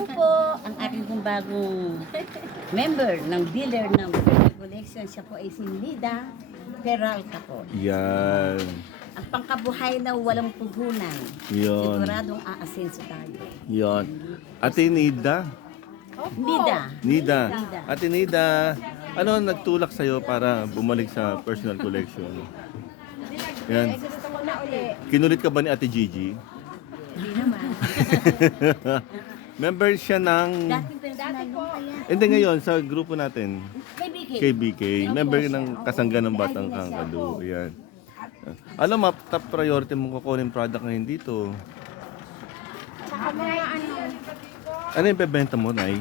Ako po, ang aking pong bagong member ng dealer ng collection. Siya po ay si Nida Peralta po. Yan. Ang pangkabuhay na walang puhunan. Yun. Siguradong aasenso tayo. Yon. Ate Nida. Nida. Nida. Nida. Ate Nida. Ano ang nagtulak sa'yo para bumalik sa personal collection? Yan. Gusto ko na uli. Kinulit ka ba ni Ate Gigi? Hindi naman. Member siya ng... Dating personal mo kaya. Hindi ngayon, sa grupo natin, KBK. KBK. Member ng kasangga ng Batang Kangkado. Yan. Alam mo, top priority mo kukunin product ngayon dito. Tsaka mga ano. Ano yung bebenta mo, Nay?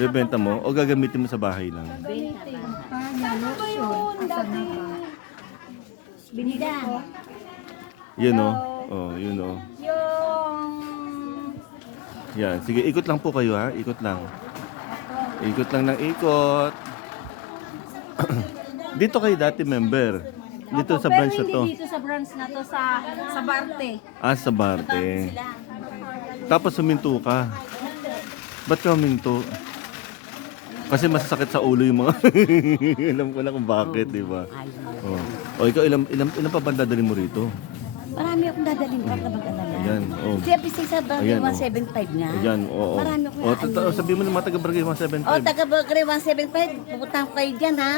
Bebenta mo o gagamitin mo sa bahay lang? Gamitin. Ano ba yun? Dati. Nida. Yun o. Oh, yun o. Yung... Yan. Sige, ikot lang po kayo ha. Ikot lang. Ikot lang ng ikot. Dito kayo dati member. Dito sa branch na to. Pero hindi dito sa branch na to, sa Barte. Ah, sa Barte. Tapos huminto ka. Ba't ka huminto? Kasi masasakit sa ulo yung mga... Alam ko na kung bakit, di ba? Oh. O ikaw, ilan pa ba dadalhin mo rito? Marami akong dadaling para ka mag-alala. Ayan, oh. Siyempre sa Barangay Ayan, oh. 175 nga. Ayan, oo. Marami akong O, sabihin mo ng mga taga-Barangay 175. taga Barangay 175, pupunta ko kayo dyan ha.